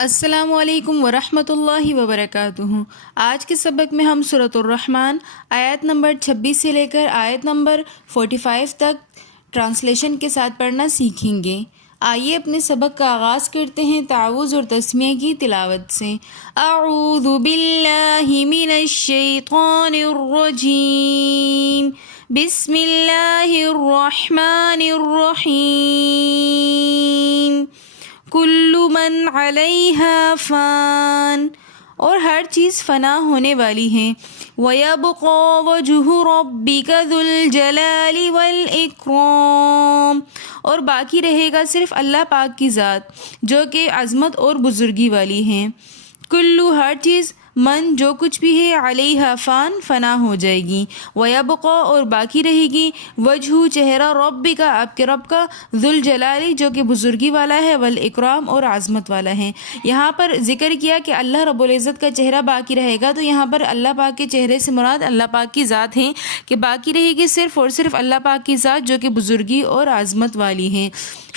السلام علیکم ورحمۃ اللہ وبرکاتہ۔ آج کے سبق میں ہم سورۃ الرحمن آیت نمبر 26 سے لے کر آیت نمبر 45 تک ٹرانسلیشن کے ساتھ پڑھنا سیکھیں گے۔ آئیے اپنے سبق کا آغاز کرتے ہیں تعوذ اور تسمیہ کی تلاوت سے۔ اعوذ باللہ من الشیطان الرجیم، بسم اللہ الرحمن الرحیم۔ کل من علیہا فان، اور ہر چیز فنا ہونے والی ہے۔ وَيَبْقَى وَجْهُ رَبِّكَ ذُو الْجَلَالِ وَالْإِكْرَامِ، اور باقی رہے گا صرف اللہ پاک کی ذات جو کہ عظمت اور بزرگی والی ہے۔ کلو ہر چیز، من جو کچھ بھی ہے، علیہا فان فنا ہو جائے گی، وَيَبْقَى اور باقی رہے گی، وجہ چہرہ، ربک آپ کے رب کا، ذو الجلال جو کہ بزرگی والا ہے، والاکرام اور عظمت والا ہے۔ یہاں پر ذکر کیا کہ اللہ رب العزت کا چہرہ باقی رہے گا، تو یہاں پر اللہ پاک کے چہرے سے مراد اللہ پاک کی ذات ہے کہ باقی رہے گی صرف اور صرف اللہ پاک کی ذات جو کہ بزرگی اور عظمت والی ہے۔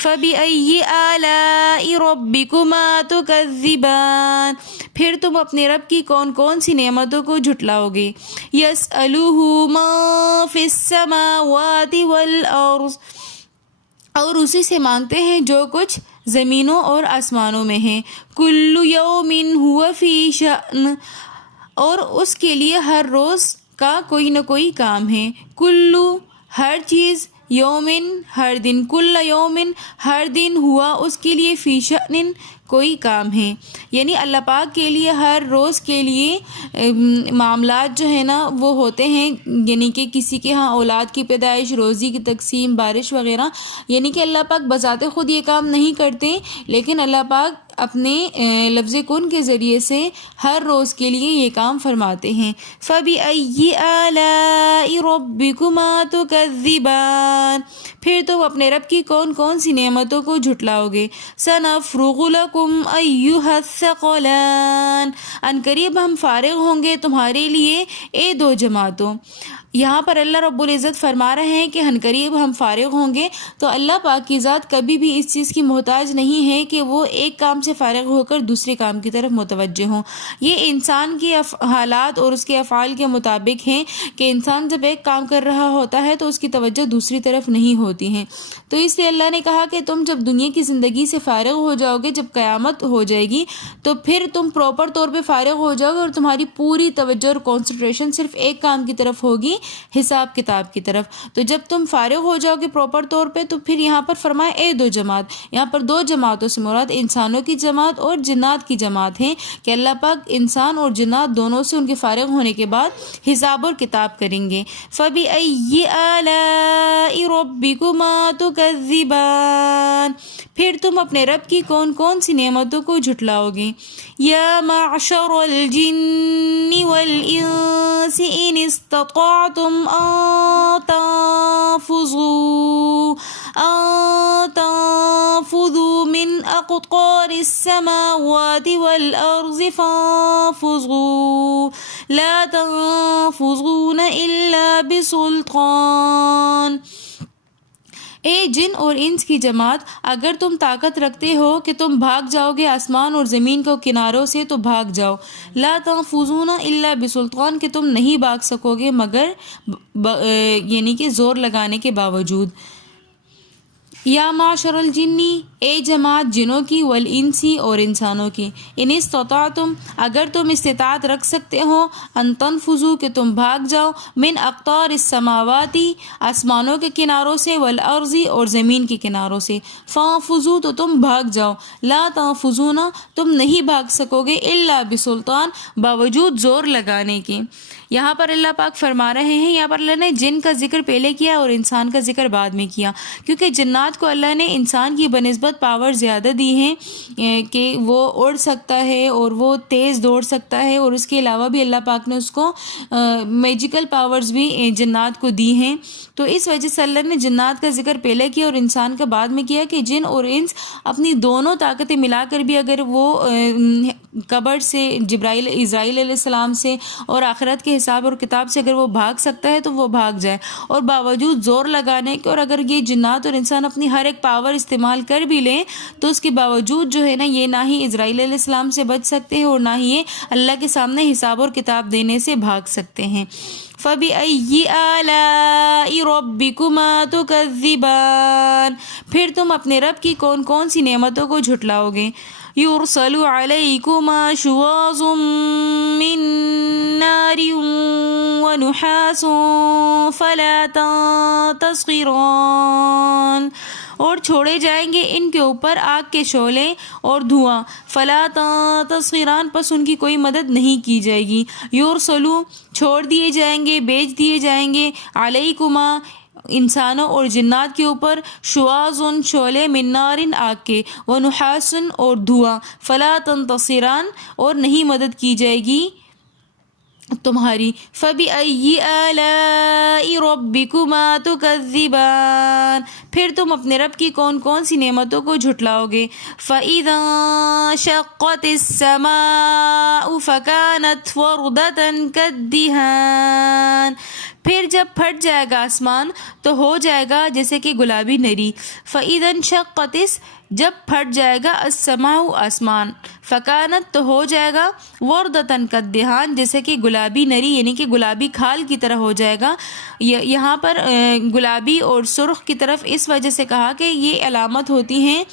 فَبِأَيِّ آلَاءِ رَبِّكُمَا تُكَذِّبَانِ، پھر تم اپنے رب کی کون کون سی نعمتوں کو جھٹلاؤ گے۔ يَسْأَلُهُ مَن فِي السَّمَاوَاتِ وَالْأَرْضِ، اور اسی سے مانگتے ہیں جو کچھ زمینوں اور آسمانوں میں ہے۔ كُلُّ يَوْمٍ هُوَ فِي شَأْنٍ، اور اس کے لیے ہر روز کا کوئی نہ کوئی کام ہے۔ کلو ہر چیز، یومن ہر دن، کل یومن ہر دن، ہوا اس کے لیے، فی شأن کوئی کام ہے، یعنی اللہ پاک کے لیے ہر روز کے لیے معاملات جو ہے نا وہ ہوتے ہیں، یعنی کہ کسی کے ہاں اولاد کی پیدائش، روزی کی تقسیم، بارش وغیرہ، یعنی کہ اللہ پاک بذات خود یہ کام نہیں کرتے، لیکن اللہ پاک اپنے لفظ کن کے ذریعے سے ہر روز کے لیے یہ کام فرماتے ہیں۔ فَبِأَيِّ آلَاءِ رَبِّكُمَا تُكَذِّبَانِ، پھر تم اپنے رب کی کون کون سی نعمتوں کو جھٹلاؤ گے۔ سَنَفْرُغُ لَكُمْ أَيُّهَ الثَّقَلَانِ، ان قریب ہم فارغ ہوں گے تمہارے لیے اے دو جماعتوں۔ یہاں پر اللہ رب العزت فرما رہے ہیں کہ ہن قریب ہم فارغ ہوں گے، تو اللہ پاک کی ذات کبھی بھی اس چیز کی محتاج نہیں ہے کہ وہ ایک کام سے فارغ ہو کر دوسرے کام کی طرف متوجہ ہوں۔ یہ انسان کے حالات اور اس کے افعال کے مطابق ہیں کہ انسان جب ایک کام کر رہا ہوتا ہے تو اس کی توجہ دوسری طرف نہیں ہوتی ہے، تو اس لیے اللہ نے کہا کہ تم جب دنیا کی زندگی سے فارغ ہو جاؤ گے، جب قیامت ہو جائے گی تو پھر تم پراپر طور پہ فارغ ہو جاؤ گے اور تمہاری پوری توجہ اور کنسنٹریشن صرف ایک کام کی طرف ہوگی، حساب کتاب کی طرف۔ تو جب تم فارغ ہو جاؤ گے پراپر طور پہ تو پھر یہاں پر فرمایا اے دو جماعت، یہاں پر دو جماعتوں سے مراد انسانوں کی جماعت اور جنات کی جماعت ہے کہ اللہ پاک انسان اور جنات دونوں سے ان کے فارغ ہونے کے بعد حساب اور کتاب کریں گے۔ فَبِأَيِّ آلَاءِ رَبِّكُمَا تُكَذِّبَانِ، پھر تم اپنے رب کی کون کون سی نعمتوں کو جھٹلاؤ گے۔ یا معشر الجن والانس ان استطعتم ان تنفذوا من اقطار السماوات والارض فانفذوا لا تنفذون الا بسلطان۔ اے جن اور انس کی جماعت، اگر تم طاقت رکھتے ہو کہ تم بھاگ جاؤ گے آسمان اور زمین کو کناروں سے تو بھاگ جاؤ۔ لا تنفذون الا بسلطان، کہ تم نہیں بھاگ سکو گے مگر یعنی کہ زور لگانے کے باوجود۔ یا معشر الجنی، اے جماعت جنوں کی، والانسی اور انسانوں کی، ان استطعتم اگر تم استطاعت رکھ سکتے ہو، ان تنفذوا کہ تم بھاگ جاؤ، من اقطار السماواتی آسمانوں کے کناروں سے، والارض اور زمین کے کناروں سے، فانفذوا تو تم بھاگ جاؤ، لا تنفذون تم نہیں بھاگ سکو گے، الا بسلطان باوجود زور لگانے کے۔ یہاں پر اللہ پاک فرما رہے ہیں، یہاں پر اللہ نے جن کا ذکر پہلے کیا اور انسان کا ذکر بعد میں کیا، کیونکہ جنات کو اللہ نے انسان کی بنسبت پاور زیادہ دی ہے کہ وہ اڑ سکتا ہے اور وہ تیز دوڑ سکتا ہے، اور اس کے علاوہ بھی اللہ پاک نے اس کو میجیکل پاورز بھی جنات کو دی ہیں، تو اس وجہ سے اللہ نے جنات کا ذکر پہلے کیا اور انسان کا بعد میں کیا کہ جن اور انس اپنی دونوں طاقتیں ملا کر بھی اگر وہ قبر سے، اسرائیل علیہ السلام سے اور آخرت کے حساب اور کتاب سے اگر وہ بھاگ سکتا ہے تو وہ بھاگ جائے، اور باوجود زور لگانے کے، اور اگر یہ جنات اور انسان اپنی اپنی ہر ایک پاور استعمال کر بھی لیں تو اس کے باوجود جو ہے نا یہ نہ ہی اسرائیل علیہ السلام سے بچ سکتے ہیں اور نہ ہی یہ اللہ کے سامنے حساب اور کتاب دینے سے بھاگ سکتے ہیں۔ فَبِأَيِّ آلَاءِ رَبِّكُمَا تُكَذِّبَانِ، پھر تم اپنے رب کی کون کون سی نعمتوں کو جھٹلاؤ گے۔ يُرْسَلُ عَلَيْكُمَا شُوَاظٌ مِّن نَّارٍ وَنُحَاسٌ فَلَا تَنتَصِرَانِ، اور چھوڑے جائیں گے ان کے اوپر آگ کے شعلے اور دھواں، فلا تنتصران، پس ان کی کوئی مدد نہیں کی جائے گی۔ یورسلو چھوڑ دیے جائیں گے، بیچ دیے جائیں گے، علیکما انسانوں اور جنات کے اوپر، شواظن شعلے، من نار آگ کے، ونحاسن اور دھواں، فلا تنتصران اور نہیں مدد کی جائے گی تمہاری۔ فَبِأَيِّ آلَاءِ رَبِّكُمَا تُكَذِّبَانِ، پھر تم اپنے رب کی کون کون سی نعمتوں کو جھٹلاؤ گے۔ فَإِذَا انشَقَّتِ السَّمَاءُ فَكَانَتْ وَرْدَةً كَالدِّهَانِ، پھر جب پھٹ جائے گا آسمان تو ہو جائے گا جیسے کہ گلابی نری۔ فَإِذَا انشَقَّتِ، جب پھٹ جائے گا، السماء آسمان، فکانت تو ہو جائے گا، وردتن کالدہان جیسے کہ گلابی نری یعنی کہ گلابی کھال کی طرح ہو جائے گا۔ یہاں پر گلابی اور سرخ کی طرف اس وجہ سے کہا کہ یہ علامت ہوتی ہیں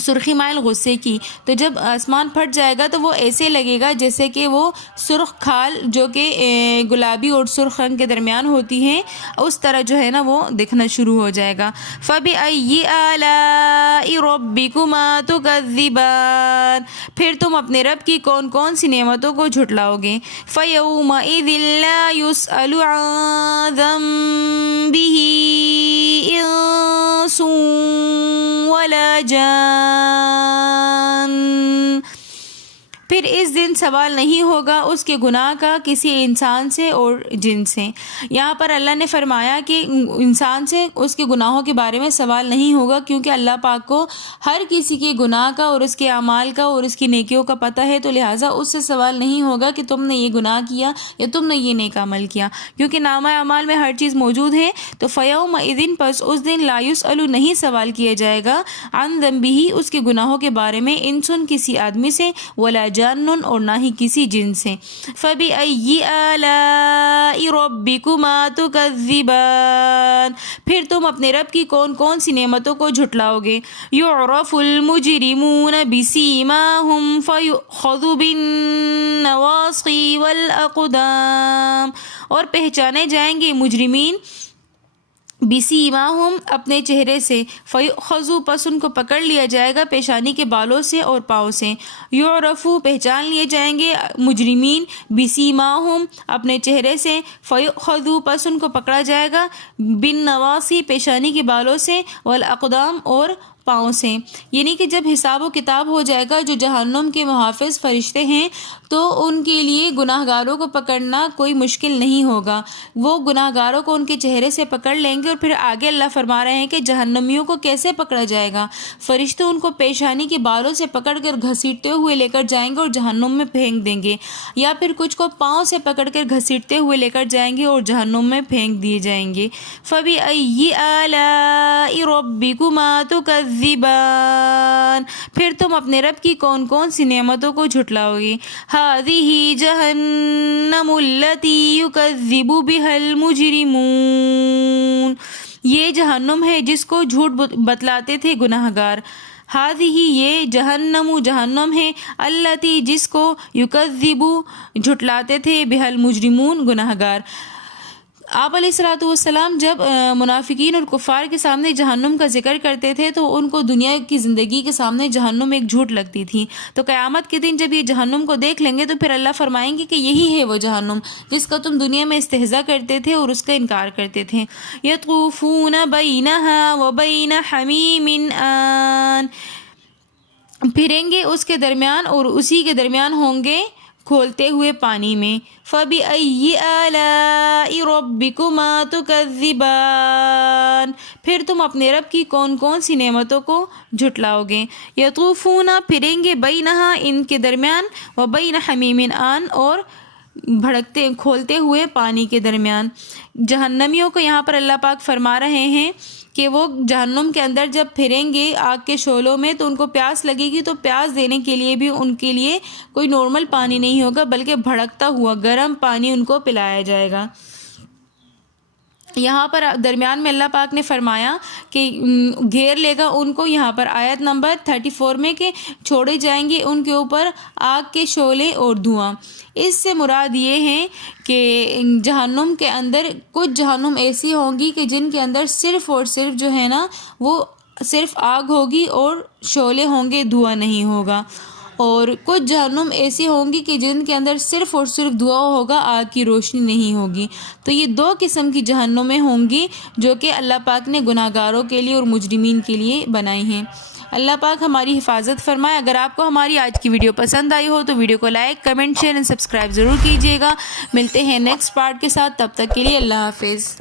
سرخی مائل غصے کی، تو جب آسمان پھٹ جائے گا تو وہ ایسے لگے گا جیسے کہ وہ سرخ کھال جو کہ گلابی اور سرخ رنگ کے درمیان ہوتی ہیں اس طرح جو ہے نا وہ دکھنا شروع ہو جائے گا۔ فَبِأَيِّ آلَاءِ رَبِّكُمَا تُكَذِّبَانِ، پھر تم اپنے رب کی کون کون سی نعمتوں کو جھٹلاؤ گے۔ فَيَوْمَئِذٍ لَا يُسْأَلُ عَن ذَنبِهِ إِنسٌ وَلَا جان، پھر اس دن سوال نہیں ہوگا اس کے گناہ کا کسی انسان سے اور جن سے۔ یہاں پر اللہ نے فرمایا کہ انسان سے اس کے گناہوں کے بارے میں سوال نہیں ہوگا، کیونکہ اللہ پاک کو ہر کسی کے گناہ کا اور اس کے اعمال کا اور اس کی نیکیوں کا پتہ ہے، تو لہٰذا اس سے سوال نہیں ہوگا کہ تم نے یہ گناہ کیا یا تم نے یہ نیک عمل کیا، کیونکہ نامہ اعمال میں ہر چیز موجود ہے۔ تو فَيَوْمَئِذٍ، پس اس دن، لا يُسْأَلُ نہیں سوال کیا جائے گا، عن ذنبہ اس کے گناہوں کے بارے میں، انسن کسی آدمی سے، ولا جان اور نہ ہی کسی جن سے۔ فَبِأَيِّ آلَاءِ رَبِّكُمَا تُكَذِّبَانِ، پھر تم اپنے رب کی کون کون سی نعمتوں کو جھٹلاؤ گے۔ يُعْرَفُ الْمُجْرِمُونَ بِسِيمَاهُمْ فَيُؤْخَذُ بِالنَّوَاصِي وَالْأَقْدَامِ، اور پہچانے جائیں گے مجرمین بِسِیمَاهُمْ اپنے چہرے سے، فَيُؤْخَذُ پس ان کو پکڑ لیا جائے گا پیشانی کے بالوں سے اور پاؤں سے۔ یعرفو پہچان لیے جائیں گے مجرمین بِسِیمَاهُمْ اپنے چہرے سے، فَيُؤْخَذُ پس ان کو پکڑا جائے گا بِالنَّوَاصِی پیشانی کے بالوں سے، وَالْأَقْدَامِ اور پاؤں سے، یعنی کہ جب حساب و کتاب ہو جائے گا، جو جہنم کے محافظ فرشتے ہیں تو ان کے لیے گناہ گاروں کو پکڑنا کوئی مشکل نہیں ہوگا، وہ گناہ گاروں کو ان کے چہرے سے پکڑ لیں گے۔ اور پھر آگے اللہ فرما رہے ہیں کہ جہنمیوں کو کیسے پکڑا جائے گا، فرشتے ان کو پیشانی کے بالوں سے پکڑ کر گھسیٹتے ہوئے لے کر جائیں گے اور جہنم میں پھینک دیں گے، یا پھر کچھ کو پاؤں سے پکڑ کر گھسیٹتے ہوئے لے کر جائیں گے اور جہنم میں پھینک دیے جائیں گے۔ فَبِأَيِّ آلَاءِ رَبِّكُمَا تُكَذِّبَانِ، پھر تم اپنے رب کی کون کون سی نعمتوں کو جھٹلاؤ گے۔ هَذِهِ جَهَنَّمُ الَّتِي يُكَذِّبُ بِهَا الْمُجْرِمُونَ، یہ جہنم ہے جس کو جھوٹ بتلاتے تھے گناہ گار۔ هذه یہ جہنم ہے، التی جس کو، یکذب جھٹلاتے تھے، بها المجرمون گناہ گار۔ آپ علیہ السلام جب منافقین اور کفار کے سامنے جہنم کا ذکر کرتے تھے تو ان کو دنیا کی زندگی کے سامنے جہنم ایک جھوٹ لگتی تھی، تو قیامت کے دن جب یہ جہنم کو دیکھ لیں گے تو پھر اللہ فرمائیں گے کہ یہی ہے وہ جہنم جس کا تم دنیا میں استہزاء کرتے تھے اور اس کا انکار کرتے تھے۔ یطوفون بینہا وبین حمیم آن، پھریں گے اس کے درمیان اور اسی کے درمیان ہوں گے کھولتے ہوئے پانی میں۔ فَبِأَيِّ آلَاءِ رَبِّكُمَا تُكَذِّبَانِ، پھر تم اپنے رب کی کون کون سی نعمتوں کو جھٹلاؤ گے۔ یطوفون پھریں گے، بینہا ان کے درمیان، وبین حمیم آن اور بھڑکتے کھولتے ہوئے پانی کے درمیان۔ جہنمیوں کو یہاں پر اللہ پاک فرما رہے ہیں کہ وہ جہنم کے اندر جب پھریں گے آگ کے شعلوں میں تو ان کو پیاس لگے گی، تو پیاس دینے کے لیے بھی ان کے لیے کوئی نارمل پانی نہیں ہوگا بلکہ بھڑکتا ہوا گرم پانی ان کو پلایا جائے گا۔ یہاں پر درمیان میں اللہ پاک نے فرمایا کہ گھیر لے گا ان کو، یہاں پر آیت نمبر 34 میں، کہ چھوڑے جائیں گے ان کے اوپر آگ کے شعلے اور دھواں۔ اس سے مراد یہ ہے کہ جہنم کے اندر کچھ جہنم ایسی ہوں گی کہ جن کے اندر صرف اور صرف جو ہے نا وہ صرف آگ ہوگی اور شعلے ہوں گے، دھواں نہیں ہوگا، اور کچھ جہنم ایسی ہوں گی کہ جن کے اندر صرف اور صرف دھواں ہوگا، آگ کی روشنی نہیں ہوگی۔ تو یہ دو قسم کی جہنمیں ہوں گی جو کہ اللہ پاک نے گناہ گاروں کے لیے اور مجرمین کے لیے بنائی ہیں۔ اللہ پاک ہماری حفاظت فرمائے۔ اگر آپ کو ہماری آج کی ویڈیو پسند آئی ہو تو ویڈیو کو لائک، کمنٹ، شیئر اور سبسکرائب ضرور کیجیے گا۔ ملتے ہیں نیکسٹ پارٹ کے ساتھ، تب تک کے لیے اللہ حافظ۔